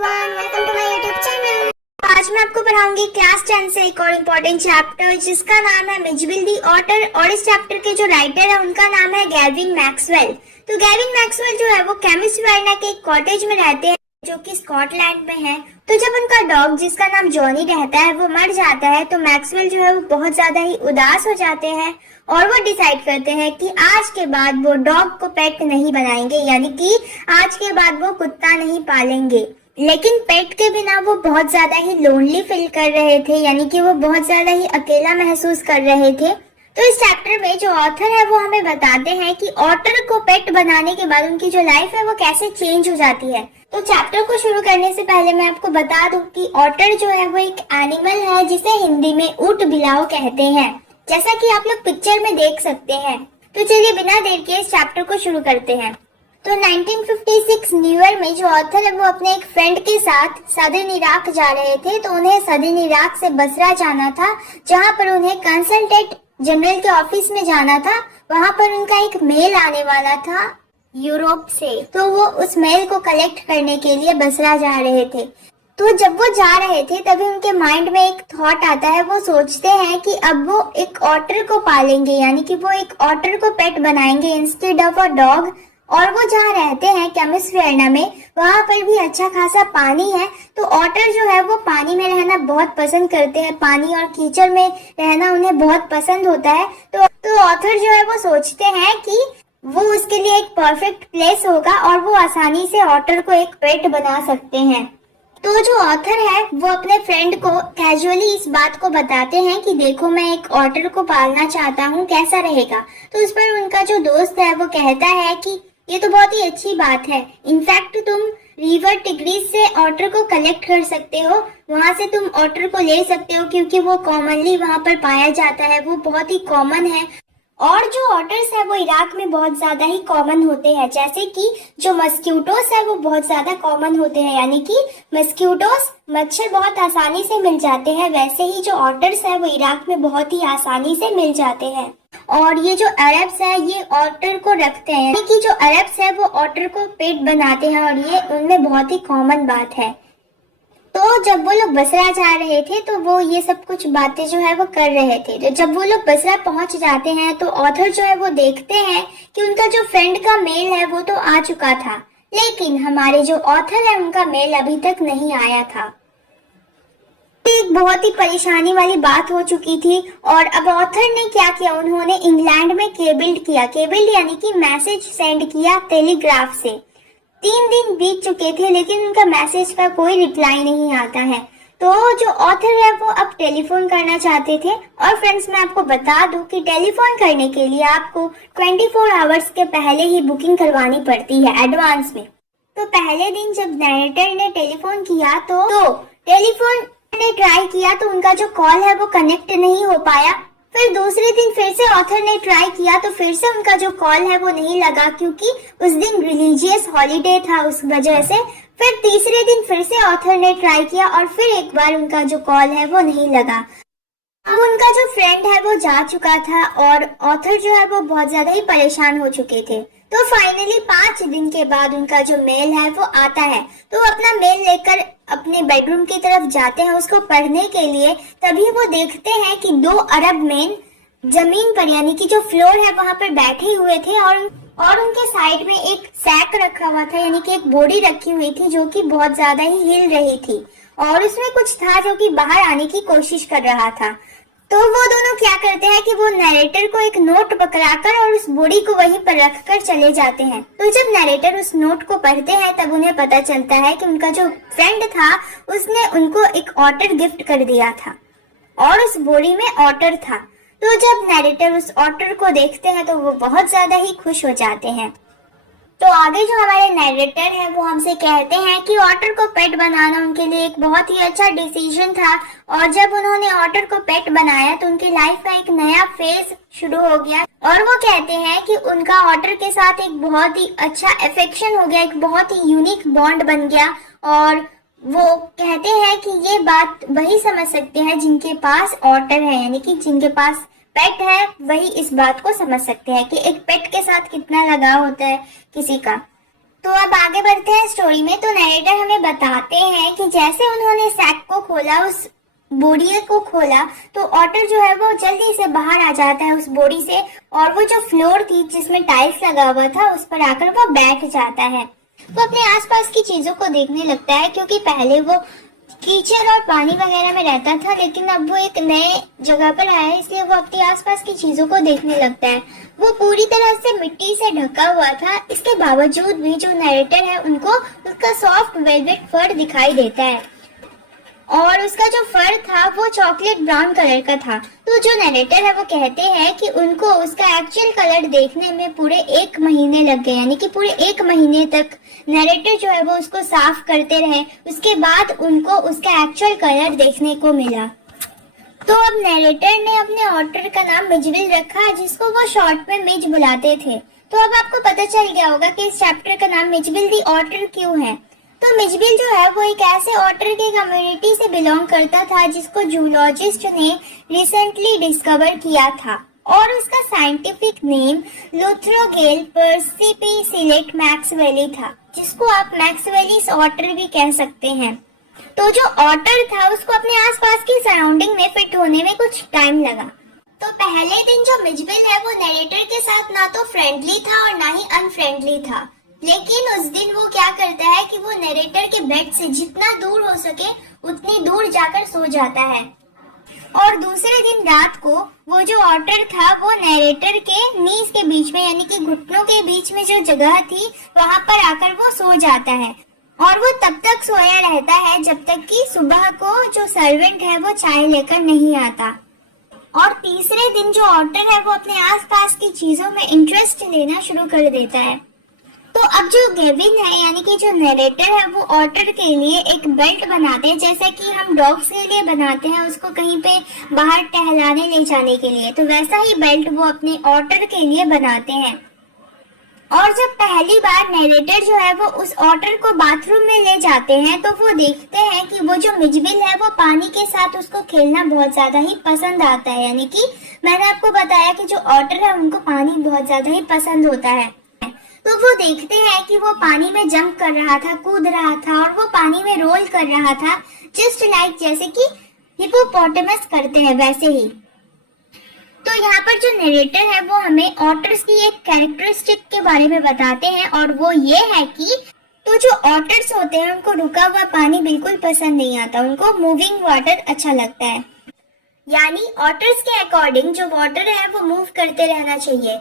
Everyone, welcome to my YouTube channel. आज मैं आपको पढ़ाऊंगी क्लास 10 से एक और इम्पोर्टेंट चैप्टर जिसका नाम है मिचबिल द ऑटर, और इस चैप्टर के जो राइटर है उनका नाम है गैल्विन मैक्सवेल। तो गैल्विन मैक्सवेल जो है वो केमिस्ट वाइना के एक कॉटेज में रहते हैं जो कि स्कॉटलैंड में है। तो जब उनका डॉग जिसका नाम जॉनी रहता है वो मर जाता है तो मैक्सवेल जो है वो बहुत ज्यादा ही उदास हो जाते हैं और वो डिसाइड करते हैं कि आज के बाद वो डॉग को पेट नहीं बनाएंगे, यानी कि आज के बाद वो कुत्ता नहीं पालेंगे। लेकिन पेट के बिना वो बहुत ज्यादा ही लोनली फील कर रहे थे, यानी कि वो बहुत ज्यादा ही अकेला महसूस कर रहे थे। तो इस चैप्टर में जो ऑथर है वो हमें बताते हैं कि ऑटर को पेट बनाने के बाद उनकी जो लाइफ है वो कैसे चेंज हो जाती है। तो चैप्टर को शुरू करने से पहले मैं आपको बता दूं कि ऑटर जो है वो एक एनिमल है जिसे हिंदी में ऊंट बिलाव कहते हैं, जैसा कि आप लोग पिक्चर में देख सकते हैं। तो चलिए बिना देर के इस चैप्टर को शुरू करते हैं। तो 1956 न्यू ईयर में जो ऑथर है वो अपने एक फ्रेंड के साथ सदर्न इराक जा रहे थे। तो उन्हें सदर्न इराक से बसरा जाना था, जहां पर उन्हें कंसल्टेंट जनरल के ऑफिस में जाना था। वहां पर उनका एक मेल आने वाला था यूरोप से, तो वो उस मेल को कलेक्ट करने के लिए बसरा जा रहे थे। तो जब वो जा रहे थे तभी उनके माइंड में एक थॉट आता है। वो सोचते हैं कि अब वो एक ऑटर को पालेंगे, यानी कि वो एक ऑटर को पेट बनाएंगे इंस्टेड ऑफ अ डॉग। और वो जहाँ रहते हैं केमिस्फेयर में, वहाँ पर भी अच्छा खासा पानी है। तो ऑटर जो है वो पानी में रहना बहुत पसंद करते हैं, पानी और कीचड़ में रहना उन्हें बहुत पसंद होता है। तो ऑथर जो है वो सोचते हैं कि वो उसके लिए एक परफेक्ट प्लेस होगा और वो आसानी से ऑटर को एक पेट बना सकते हैं। तो जो ऑथर है वो अपने फ्रेंड को कैजुअली इस बात को बताते हैं कि देखो मैं एक ऑटर को पालना चाहता हूँ, कैसा रहेगा। तो उस पर उनका जो दोस्त है वो कहता है कि ये तो बहुत ही अच्छी बात है, इनफैक्ट तुम रिवर टिग्रीज से ऑटर को कलेक्ट कर सकते हो, वहाँ से तुम ऑटर को ले सकते हो क्योंकि वो कॉमनली वहाँ पर पाया जाता है, वो बहुत ही कॉमन है। और जो ऑटर्स है वो इराक में बहुत ज्यादा ही कॉमन होते हैं, जैसे कि जो मस्क्यूटोस है वो बहुत ज्यादा कॉमन होते हैं, यानी कि मस्क्यूटोस मच्छर बहुत आसानी से मिल जाते हैं, वैसे ही जो ऑटर्स है वो इराक में बहुत ही आसानी से मिल जाते हैं। और ये जो अरब्स है ये ऑटर को रखते हैं, यानी कि जो अरब्स है वो ऑटर को पेट बनाते हैं और ये उनमें बहुत ही कॉमन बात है। तो जब वो लोग बसरा जा रहे थे तो वो ये सब कुछ बातें जो है वो कर रहे थे। तो जब वो लोग बसरा पहुंच जाते हैं तो ऑथर जो है वो देखते हैं कि उनका जो फ्रेंड का मेल है वो तो आ चुका था, लेकिन हमारे जो ऑथर है उनका मेल अभी तक नहीं आया था। एक बहुत ही परेशानी वाली बात हो चुकी थी और अब ऑथर ने क्या किया, उन्होंने इंग्लैंड में केबल्ड यानी कि मैसेज सेंड किया टेलीग्राफ से। 3 दिन बीत चुके थे लेकिन उनका मैसेज का कोई रिप्लाई नहीं आता है। तो जो ऑथर है वो अब टेलीफोन करना चाहते थे। और फ्रेंड्स मैं आपको बता दूं कि टेलीफोन करने के लिए आपको 24 आवर्स के पहले ही बुकिंग करवानी पड़ती है एडवांस में। तो पहले दिन जब नरेटर ने टेलीफोन किया तो टेलीफोन ने ट्राई किया तो उनका जो कॉल है वो कनेक्ट नहीं हो पाया। फिर दूसरे दिन फिर से ऑथर ने ट्राई किया तो फिर से उनका जो कॉल है वो नहीं लगा, क्योंकि उस दिन रिलीजियस हॉलीडे था उस वजह से। फिर तीसरे दिन फिर से ऑथर ने ट्राई किया और फिर एक बार उनका जो कॉल है वो नहीं लगा। अब उनका जो फ्रेंड है वो जा चुका था और ऑथर जो है वो बहुत ज्यादा ही परेशान हो चुके थे। तो फाइनली 5 दिन के बाद उनका जो मेल है वो आता है। तो अपना मेल लेकर अपने बेडरूम की तरफ जाते हैं उसको पढ़ने के लिए। तभी वो देखते हैं कि 2 अरब मेन जमीन पर, यानी कि जो फ्लोर है वहां पर बैठे हुए थे और उनके साइड में एक सैक रखा हुआ था, यानी कि एक बोरी रखी हुई थी जो कि बहुत ज्यादा ही हिल रही थी और उसमें कुछ था जो कि बाहर आने की कोशिश कर रहा था। तो वो दोनों क्या करते हैं कि वो नरेटर को एक नोट पकड़ाकर और उस बोरी को वहीं पर रखकर चले जाते हैं। तो जब नरेटर उस नोट को पढ़ते हैं तब उन्हें पता चलता है कि उनका जो फ्रेंड था उसने उनको एक ऑटर गिफ्ट कर दिया था और उस बोरी में ऑटर था। तो जब नरेटर उस ऑटर को देखते हैं तो वो बहुत ज्यादा ही खुश हो जाते हैं। तो आगे जो हमारे नरेटर है वो हमसे कहते हैं कि ऑटर को पेट बनाना उनके लिए एक बहुत ही अच्छा डिसीजन था और जब उन्होंने ऑटर को पेट बनाया तो उनकी लाइफ का एक नया फेज शुरू हो गया। और वो कहते हैं कि उनका ऑटर के साथ एक बहुत ही अच्छा अफेक्शन हो गया, एक बहुत ही यूनिक बॉन्ड बन गया। और वो कहते हैं कि ये बात वही समझ सकते हैं जिनके पास ऑटर है, यानी कि जिनके पास पेट है वही इस बात को समझ सकते हैं कि एक पेट के साथ कितना लगाव होता है किसी का। तो अब आगे बढ़ते हैं स्टोरी में। तो नरेटर हमें बताते हैं कि जैसे उन्होंने सैक को खोला, उस बोरी को खोला, तो ऑटर जो है वो जल्दी से बाहर आ जाता है उस बोरी से, और वो जो फ्लोर थी जिसमें टाइल्स लगा हुआ था उस पर आकर वो बैठ जाता है। वो अपने आसपास की चीजों को देखने लगता है, क्योंकि पहले वो कीचड़ और पानी वगैरह में रहता था, लेकिन अब वो एक नए जगह पर आया है, इसलिए वो अपने आसपास की चीजों को देखने लगता है। वो पूरी तरह से मिट्टी से ढका हुआ था, इसके बावजूद भी जो नरेटर है उनको उसका सॉफ्ट वेलवेट फर दिखाई देता है, और उसका जो फर था वो चॉकलेट ब्राउन कलर का था। तो जो नरेटर है वो कहते हैं कि उनको उसका एक्चुअल कलर देखने में पूरे 1 महीने लग गए, यानी कि पूरे 1 महीने तक नरेटर जो है वो उसको साफ करते रहे, उसके बाद उनको उसका एक्चुअल कलर देखने को मिला। तो अब नरेटर ने अपने ऑटर का नाम मिजविल रखा, जिसको वो शॉर्ट में मिज बुलाते थे। तो अब आपको पता चल गया होगा कि इस चैप्टर का नाम मिजविल दी ऑटर क्यों है। तो मिजविल जो है वो एक ऐसे ऑटर की कम्युनिटी से बिलोंग करता था जिसको जूलॉजिस्ट ने रिसेंटली डिस्कवर किया था, और उसका साइंटिफिक नेम लुथ्रोगेल पर्सिपिसिलेट मैक्सवेली था, जिसको आप मैक्सवेलीज ऑटर भी कह सकते हैं। तो जो ऑटर था उसको अपने आसपास की सराउंडिंग में फिट होने में कुछ टाइम लगा। तो पहले दिन जो मिजविल है वो नरेटर के साथ ना तो फ्रेंडली था और ना ही अनफ्रेंडली था, लेकिन उस दिन वो क्या करता है कि वो नरेटर के बेड से जितना दूर हो सके उतनी दूर जाकर सो जाता है, और दूसरे दिन रात को वो जो ऑटर था वो नरेटर के नीज के बीच में, यानी कि घुटनों के बीच में जो जगह थी वहां पर आकर वो सो जाता है, और वो तब तक सोया रहता है जब तक कि सुबह को जो सर्वेंट है वो चाय लेकर नहीं आता। और तीसरे दिन जो ऑटर है वो अपने आसपास की चीजों में इंटरेस्ट लेना शुरू कर देता है। तो अब जो गेविन है, यानी कि जो नरेटर है, वो ऑटर के लिए एक बेल्ट बनाते हैं, जैसे कि हम डॉग्स के लिए बनाते हैं उसको कहीं पे बाहर टहलाने ले जाने के लिए, तो वैसा ही बेल्ट वो अपने ऑटर के लिए बनाते हैं। और जब पहली बार नरेटर जो है वो उस ऑटर को बाथरूम में ले जाते हैं, तो वो देखते हैं कि वो जो मिजविल है वो पानी के साथ उसको खेलना बहुत ज्यादा ही पसंद आता है, यानी कि मैंने आपको बताया कि जो ऑटर है उनको पानी बहुत ज्यादा ही पसंद होता है। तो वो देखते हैं कि वो पानी में जंप कर रहा था, कूद रहा था, और वो पानी में रोल कर रहा था, जस्ट लाइक जैसे कि हिप्पोपोटामस करते हैं वैसे ही। तो यहाँ पर जो नरेटर है वो हमें ऑटर्स की एक कैरेक्टरिस्टिक के बारे में बताते हैं, और वो ये है कि तो जो ऑटर्स होते हैं उनको रुका हुआ पानी बिल्कुल पसंद नहीं आता, उनको मूविंग वाटर अच्छा लगता है। यानी ऑटर्स के अकॉर्डिंग जो वाटर है वो मूव करते रहना चाहिए,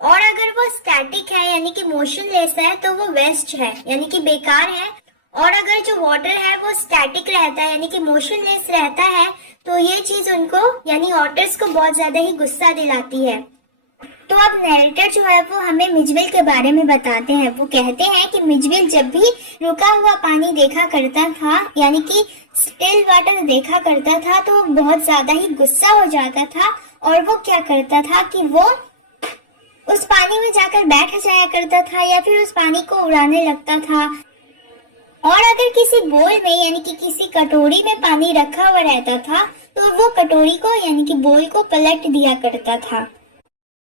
और अगर वो स्टैटिक है यानी कि मोशनलेस है तो वो वेस्ट है, यानी कि बेकार है। और अगर जो वाटर है वो स्टैटिक रहता है यानी कि मोशनलेस रहता है, तो ये चीज उनको यानी ऑटर्स को बहुत ज्यादा ही गुस्सा दिलाती है। तो अब नरेटर जो है वो हमें मिजविल के बारे में बताते हैं। वो कहते हैं कि मिजविल जब भी रुका हुआ पानी देखा करता था, यानी कि स्टिल वाटर देखा करता था, तो बहुत ज्यादा ही गुस्सा हो जाता था, और वो क्या करता था कि वो उस पानी में जाकर बैठ जाया करता था, या फिर उस पानी को उड़ाने लगता था। और अगर किसी बोल में यानी कि किसी कटोरी में पानी रखा हुआ रहता था, तो वो कटोरी को यानी कि बोल को पलट दिया करता था।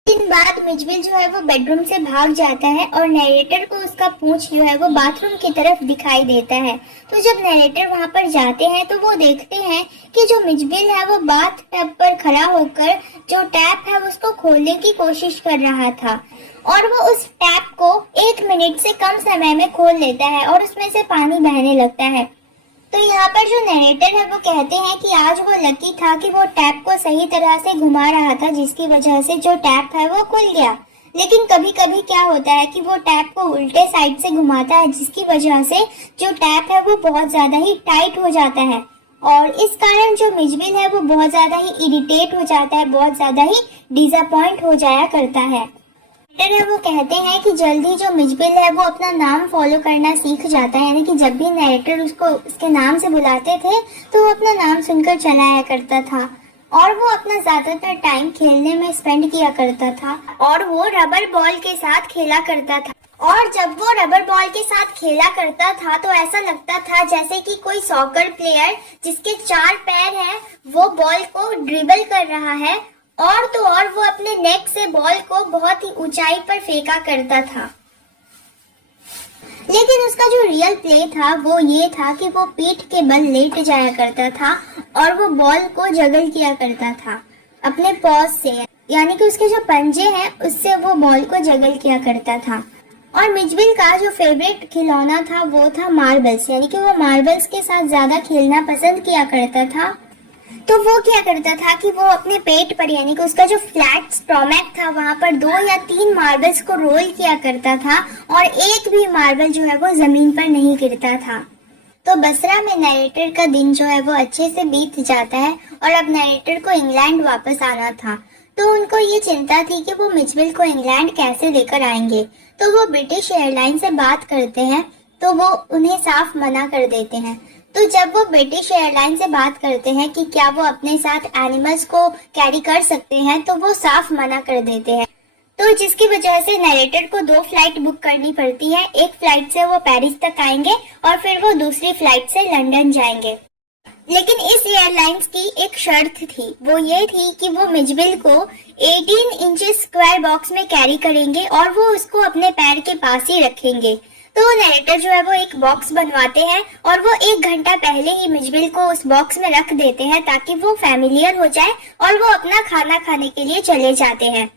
दिन बाद मिजविल जो है वो बेडरूम से भाग जाता है, और नरेटर को उसका पूंछ जो है वो बाथरूम की तरफ दिखाई देता है। तो जब नरेटर वहां पर जाते हैं तो वो देखते हैं कि जो मिजविल है वो बाथ टब पर खड़ा होकर जो टैप है उसको खोलने की कोशिश कर रहा था, और वो उस टैप को 1 मिनट से कम समय में खोल लेता है और उसमें से पानी बहने लगता है। तो यहाँ पर जो नरेटर है वो कहते हैं कि आज वो लकी था कि वो टैप को सही तरह से घुमा रहा था, जिसकी वजह से जो टैप है वो खुल गया। लेकिन कभी कभी क्या होता है कि वो टैप को उल्टे साइड से घुमाता है, जिसकी वजह से जो टैप है वो बहुत ज्यादा ही टाइट हो जाता है, और इस कारण जो मिजविल है वो बहुत ज्यादा ही इरिटेट हो जाता है, बहुत ज्यादा ही डिसअपॉइंट हो जाया करता है। है वो कहते हैं कि जल्दी जो मिजविल है वो अपना नाम फॉलो करना सीख जाता है, यानी कि जब भी नरेटर उसको उसके नाम से बुलाते थे तो वो अपना नाम सुनकर चलाया करता था, और वो अपना ज्यादातर टाइम खेलने में स्पेंड किया करता था, और वो रबर बॉल के साथ खेला करता था। और जब वो रबर बॉल के साथ खेला करता था तो ऐसा लगता था जैसे कि कोई सॉकर प्लेयर जिसके 4 पैर हैं वो बॉल को ड्रिबल कर रहा है, और तो और वो अपने नेक से बॉल को बहुत ही ऊंचाई पर फेंका करता था। लेकिन उसका जो रियल प्ले था वो ये था कि वो पीठ के बल लेट जाया करता था और वो बॉल को जगल किया करता था अपने पॉज से, यानी कि उसके जो पंजे हैं उससे वो बॉल को जगल किया करता था। और मिचबिल का जो फेवरेट खिलौना था वो था मार्बल्स, यानी कि वो मार्बल्स के साथ ज्यादा खेलना पसंद किया करता था। तो वो क्या करता था कि वो अपने पेट पर, यानी कि उसका जो फ्लैट स्टोमक था वहां पर 2 या 3 मार्बल्स को रोल किया करता था और एक भी मार्बल जो है वो जमीन पर नहीं गिरता था। तो बसरा में नरेटर का दिन जो है वो अच्छे से बीत जाता है और अब नरेटर को इंग्लैंड वापस आना था। तो उनको ये चिंता थी कि वो मिचबिल को इंग्लैंड कैसे लेकर आएंगे। तो वो ब्रिटिश एयरलाइन से बात करते हैं तो वो उन्हें साफ मना कर देते हैं। तो जब वो ब्रिटिश एयरलाइन से बात करते हैं कि क्या वो अपने साथ एनिमल्स को कैरी कर सकते हैं तो वो साफ मना कर देते हैं। तो जिसकी वजह से नरेटर को 2 फ्लाइट बुक करनी पड़ती है। एक फ्लाइट से वो पेरिस तक आएंगे और फिर वो दूसरी फ्लाइट से लंदन जाएंगे। लेकिन इस एयरलाइंस की एक शर्त थी, वो ये थी कि वो मिचबिल को 18 इंचेस स्क्वायर बॉक्स में कैरी करेंगे और वो उसको अपने पैर के पास ही रखेंगे। तो नरेटर जो है वो एक बॉक्स बनवाते हैं और वो 1 घंटा पहले ही मिचबिल को उस बॉक्स में रख देते हैं ताकि वो फैमिलियर हो जाए और वो अपना खाना खाने के लिए चले जाते हैं।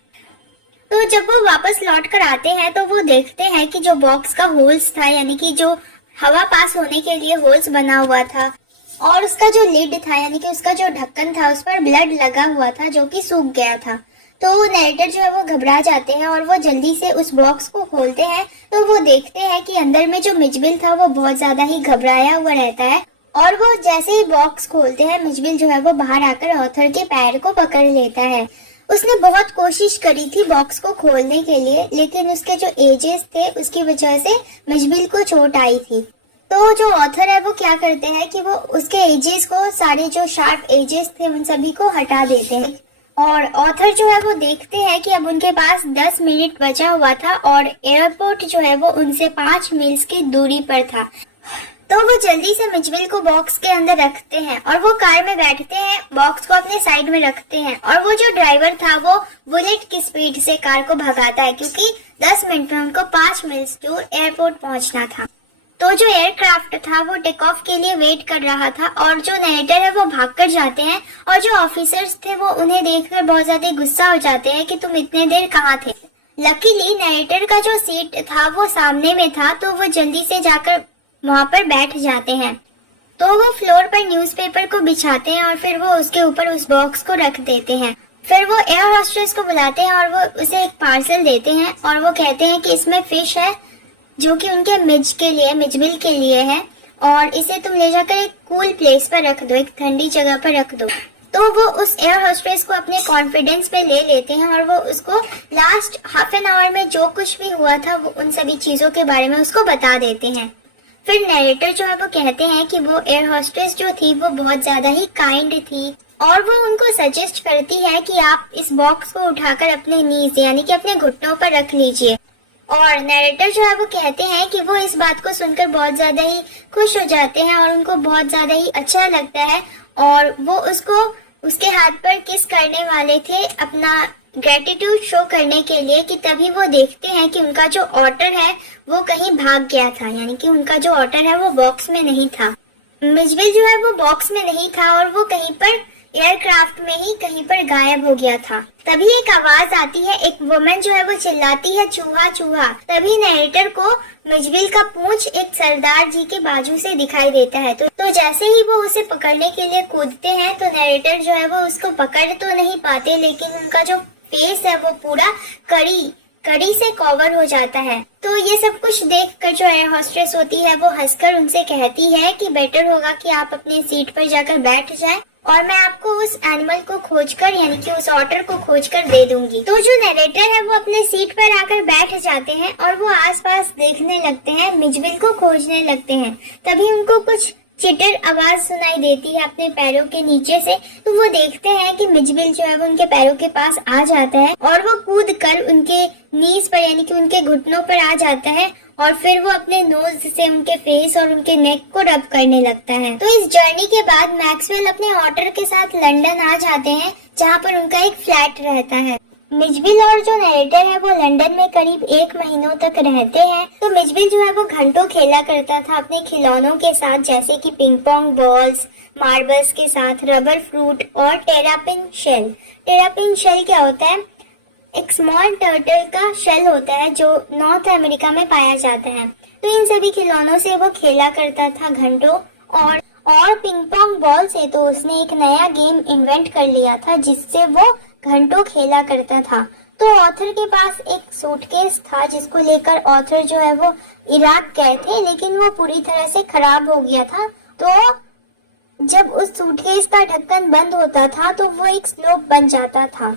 तो जब वो वापस लौट कर आते हैं तो वो देखते हैं कि जो बॉक्स का होल्स था, यानी कि जो हवा पास होने के लिए होल्स बना हुआ था, और उसका जो लिड था यानी कि उसका जो ढक्कन था उस पर ब्लड लगा हुआ था जो कि सूख गया था। तो नरेटर जो है वो घबरा जाते हैं और वो जल्दी से उस बॉक्स को खोलते हैं। तो वो देखते हैं कि अंदर में जो मिचबिल था वो बहुत ज्यादा ही घबराया हुआ रहता है और वो जैसे ही बॉक्स खोलते हैं मिचबिल जो है वो बाहर आकर ऑथर के पैर को पकड़ लेता है। उसने बहुत कोशिश करी थी बॉक्स को खोलने के लिए, लेकिन उसके जो एजेस थे उसकी वजह से मिचबिल को चोट आई थी। तो जो ऑथर है वो क्या करते हैं कि वो उसके एजेस को, सारे जो शार्प एजेस थे उन सभी को हटा देते हैं। और ऑथर जो है वो देखते हैं कि अब उनके पास 10 मिनट बचा हुआ था और एयरपोर्ट जो है वो उनसे 5 मील्स की दूरी पर था। तो वो जल्दी से मिचबिल को बॉक्स के अंदर रखते हैं और वो कार में बैठते हैं, बॉक्स को अपने साइड में रखते हैं और वो जो ड्राइवर था वो बुलेट की स्पीड से कार को भगाता है क्योंकि 10 मिनट में उनको 5 मील्स दूर एयरपोर्ट पहुंचना था। तो जो एयरक्राफ्ट था वो टेक ऑफ के लिए वेट कर रहा था और जो नरेटर है वो भागकर जाते हैं और जो ऑफिसर्स थे वो उन्हें देखकर बहुत ज्यादा गुस्सा हो जाते हैं कि तुम इतने देर कहाँ थे। लकीली नरेटर का जो सीट था वो सामने में था तो वो जल्दी से जाकर वहाँ पर बैठ जाते हैं। तो वो फ्लोर पर न्यूज़पेपर को बिछाते हैं और फिर वो उसके ऊपर उस बॉक्स को रख देते हैं। फिर वो एयर होस्टेस को बुलाते हैं और वो उसे एक पार्सल देते हैं और वो कहते हैं कि इसमें फिश है जो कि उनके मिचबिल के लिए है और इसे तुम ले जाकर एक कूल प्लेस पर रख दो, एक ठंडी जगह पर रख दो। तो वो उस एयर होस्टेस को अपने कॉन्फिडेंस पे ले लेते हैं और वो उसको लास्ट हाफ एन आवर में जो कुछ भी हुआ था वो उन सभी चीजों के बारे में उसको बता देते हैं। फिर नरेटर जो है वो कहते हैं कि वो एयर होस्टेस जो थी वो बहुत ज्यादा ही काइंड थी और वो उनको सजेस्ट करती है कि आप इस बॉक्स को उठाकर अपने नीज यानी कि अपने घुटनों पर रख लीजिए। और नरेटर जो है वो कहते हैं कि वो इस बात को सुनकर बहुत ज्यादा ही खुश हो जाते हैं और उनको बहुत ज्यादा ही अच्छा लगता है और वो उसको उसके हाथ पर किस करने वाले थे अपना ग्रेटिट्यूड शो करने के लिए कि तभी वो देखते हैं कि उनका जो ऑटर है वो कहीं भाग गया था, यानी कि उनका जो ऑटर है वो बॉक्स में नहीं था। मिचबिल जो है वो बॉक्स में नहीं था और वो कहीं पर एयरक्राफ्ट में ही कहीं पर गायब हो गया था। तभी एक आवाज आती है, एक वुमन जो है वो चिल्लाती है चूहा चूहा। तभी नरेटर को मिचबिल का पूंछ एक सरदार जी के बाजू से दिखाई देता है। तो जैसे ही वो उसे पकड़ने के लिए कूदते हैं तो नरेटर जो है वो उसको पकड़ तो नहीं पाते, लेकिन उनका जो फेस है वो पूरा कड़ी से कवर हो जाता है। तो ये सब कुछ देखकर जो एयर होस्टेस होती है वो हंसकर उनसे कहती है कि बेटर होगा कि आप अपने सीट पर जाकर बैठ जाएं और मैं आपको उस एनिमल को खोजकर यानी कि उस ऑटर को खोजकर दे दूंगी। तो जो नरेटर है वो अपने सीट पर आकर बैठ जाते हैं और वो आसपास देखने लगते हैं, मिचबिल को खोजने लगते हैं। तभी उनको कुछ चिटर आवाज सुनाई देती है अपने पैरों के नीचे से। तो वो देखते हैं कि मिचबिल जो है वो उनके पैरों के पास आ जाता है और वो कूद कर उनके नीज पर यानी कि उनके घुटनों पर आ जाता है और फिर वो अपने नोज से उनके फेस और उनके नेक को रब करने लगता है। तो इस जर्नी के बाद मैक्सवेल अपने ऑटर के साथ लंदन आ जाते हैं जहाँ पर उनका एक फ्लैट रहता है। मिजबिल और जो नरेटर है वो लंदन में करीब 1 महीनों तक रहते हैं। तो मिजबिल जो है वो घंटों खेला करता था अपने खिलौनों के साथ, जैसे कि पिंग पोंग बॉल्स, मार्बल्स के साथ, रबर फ्रूट और टेरापिन शेल। टेरापिन शेल क्या होता है? एक स्मॉल टर्टल का शेल होता है जो नॉर्थ अमेरिका में पाया जाता है। तो इन सभी खिलौनों से वो खेला करता था घंटों। और पिंग पोंग बॉल से तो उसने एक नया गेम इन्वेंट कर लिया था जिससे वो घंटों खेला करता था। तो ऑथर के पास एक सूटकेस था जिसको लेकर ऑथर जो है वो इराक गए थे, लेकिन वो पूरी तरह से खराब हो गया था। तो जब उस सूटकेस का ढक्कन बंद होता था तो वो एक स्लोप बन जाता था।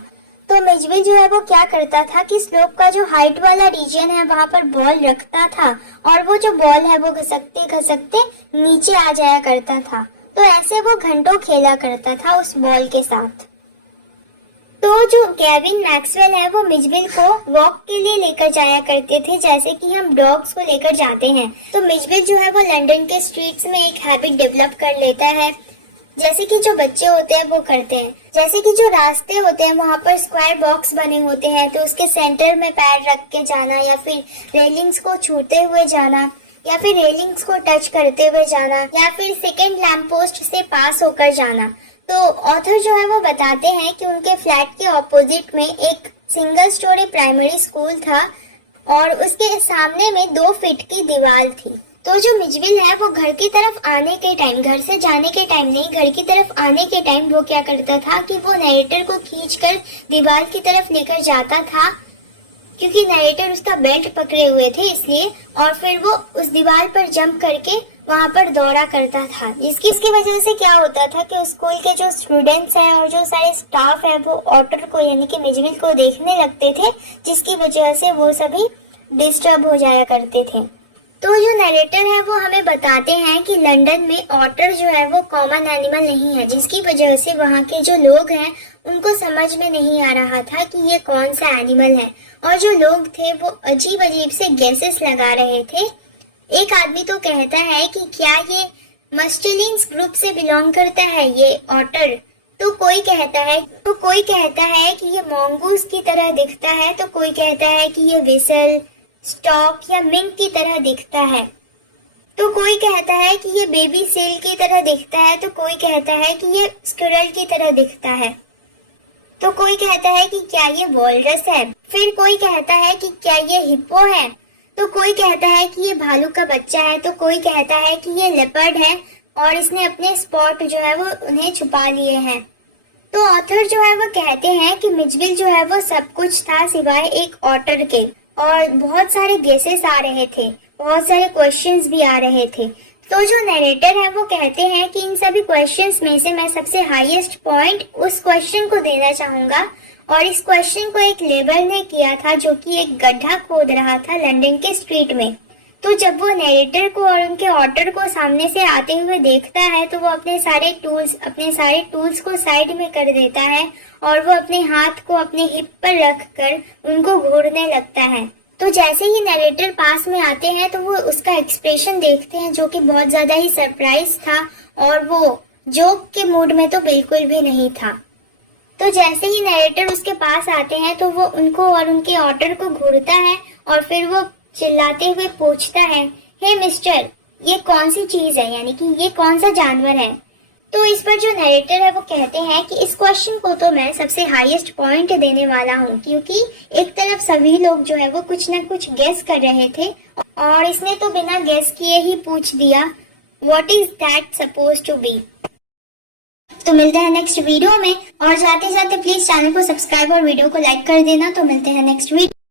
तो मिजबिल जो है वो क्या करता था कि स्लोप का जो हाइट वाला रीजन है वहां पर बॉल रखता था और वो जो बॉल है वो घसकते घसकते नीचे आ जाया करता था। तो ऐसे वो घंटों खेला करता था उस बॉल के साथ। तो जो गेविन मैक्सवेल है वो मिजबिल को वॉक के लिए लेकर जाया करते थे, जैसे कि हम डॉग्स को लेकर जाते हैं। तो मिजबिल जो है वो लंदन के स्ट्रीट्स में एक हैबिट डेवलप कर लेता है, जैसे कि जो बच्चे होते हैं वो करते हैं। जैसे कि जो रास्ते होते हैं वहाँ पर स्क्वायर बॉक्स बने होते हैं, तो उसके सेंटर में पैर रख के जाना, या फिर रेलिंग्स को छूते हुए जाना, या फिर रेलिंग्स को टच करते हुए जाना, या फिर सेकेंड लैंप पोस्ट से पास होकर जाना। तो ऑथर जो है वो बताते हैं कि उनके फ्लैट के ऑपोजिट में एक सिंगल स्टोरी प्राइमरी स्कूल था और उसके सामने में 2 फीट की दीवार थी। तो जो मिजबिल है वो घर की तरफ आने के टाइम, घर से जाने के टाइम नहीं, घर की तरफ आने के टाइम वो क्या करता था कि वो नरेटर को खींचकर दीवार की तरफ लेकर जाता था, क्योंकि नरेटर उसका बेल्ट पकड़े हुए थे इसलिए, और फिर वो उस दीवार पर जंप करके वहां पर दौड़ा करता था। इसकी वजह से क्या होता था कि स्कूल के जो स्टूडेंट्स हैं और जो सारे स्टाफ है वो ऑटर को यानी कि मिजबिल को देखने लगते थे, जिसकी वजह से वो सभी डिस्टर्ब हो जाया करते थे। तो जो नरेटर है वो हमें बताते हैं कि लंदन में ऑटर जो है वो कॉमन एनिमल नहीं है, जिसकी वजह से वहाँ के जो लोग हैं उनको समझ में नहीं आ रहा था कि ये कौन सा एनिमल है, और जो लोग थे वो अजीब अजीब से गेसेस लगा रहे थे। एक आदमी तो कहता है कि क्या ये मस्टेलिन्स ग्रुप से बिलोंग करता है ये ऑटर, तो कोई कहता है कि ये मॉन्गूस की तरह दिखता है, तो कोई कहता है कि ये विसल, स्टॉक या मिंक की तरह दिखता है, तो कोई कहता है कि ये बेबी सेल की तरह दिखता है, तो कोई कहता है कि ये स्क्विरल की तरह दिखता है, तो कोई कहता है कि क्या ये वॉलरस है, फिर कोई कहता है कि क्या ये हिप्पो है, तो कोई कहता है कि ये भालू का बच्चा है, तो कोई कहता है कि ये लेपर्ड है और इसने अपने स्पॉट जो है वो उन्हें छुपा लिए हैं। तो ऑथर जो है वो कहते हैं कि मिजबिल जो है वो सब कुछ था सिवाय एक ऑटर के, और बहुत सारे गेसेस आ रहे थे, बहुत सारे क्वेश्चंस भी आ रहे थे। तो जो नरेटर है वो कहते हैं कि इन सभी क्वेश्चंस में से मैं सबसे हाईएस्ट पॉइंट उस क्वेश्चन को देना चाहूंगा, और इस क्वेश्चन को एक लेबर ने किया था जो कि एक गड्ढा खोद रहा था लंदन के स्ट्रीट में। तो जब वो नरेटर को और उनके ऑटर को सामने से आते हुए देखता है तो वो अपने सारे टूल्स को साइड में कर देता है और वो अपने हाथ को अपने हिप पर रखकर उनको घूरने लगता है। तो जैसे ही नरेटर पास में आते हैं तो वो उसका एक्सप्रेशन देखते हैं जो कि बहुत ज्यादा ही सरप्राइज था, और वो जोक के मूड में तो बिल्कुल भी नहीं था। तो जैसे ही नरेटर उसके पास आते हैं तो वो उनको और उनके ऑटर को घूरता है और फिर वो चिल्लाते हुए पूछता है, हे मिस्टर, ये कौन सी चीज है, यानी कि ये कौन सा जानवर है। तो इस पर जो नरेटर है वो कहते हैं कि इस क्वेश्चन को तो मैं सबसे हाईएस्ट पॉइंट देने वाला हूँ, क्योंकि एक तरफ सभी लोग जो है वो कुछ न कुछ गेस कर रहे थे और इसने तो बिना गेस किए ही पूछ दिया, what is that suppose to be. तो मिलते हैं नेक्स्ट वीडियो में, और जाते जाते प्लीज चैनल को सब्सक्राइब और वीडियो को लाइक कर देना। तो मिलते हैं नेक्स्ट वीडियो।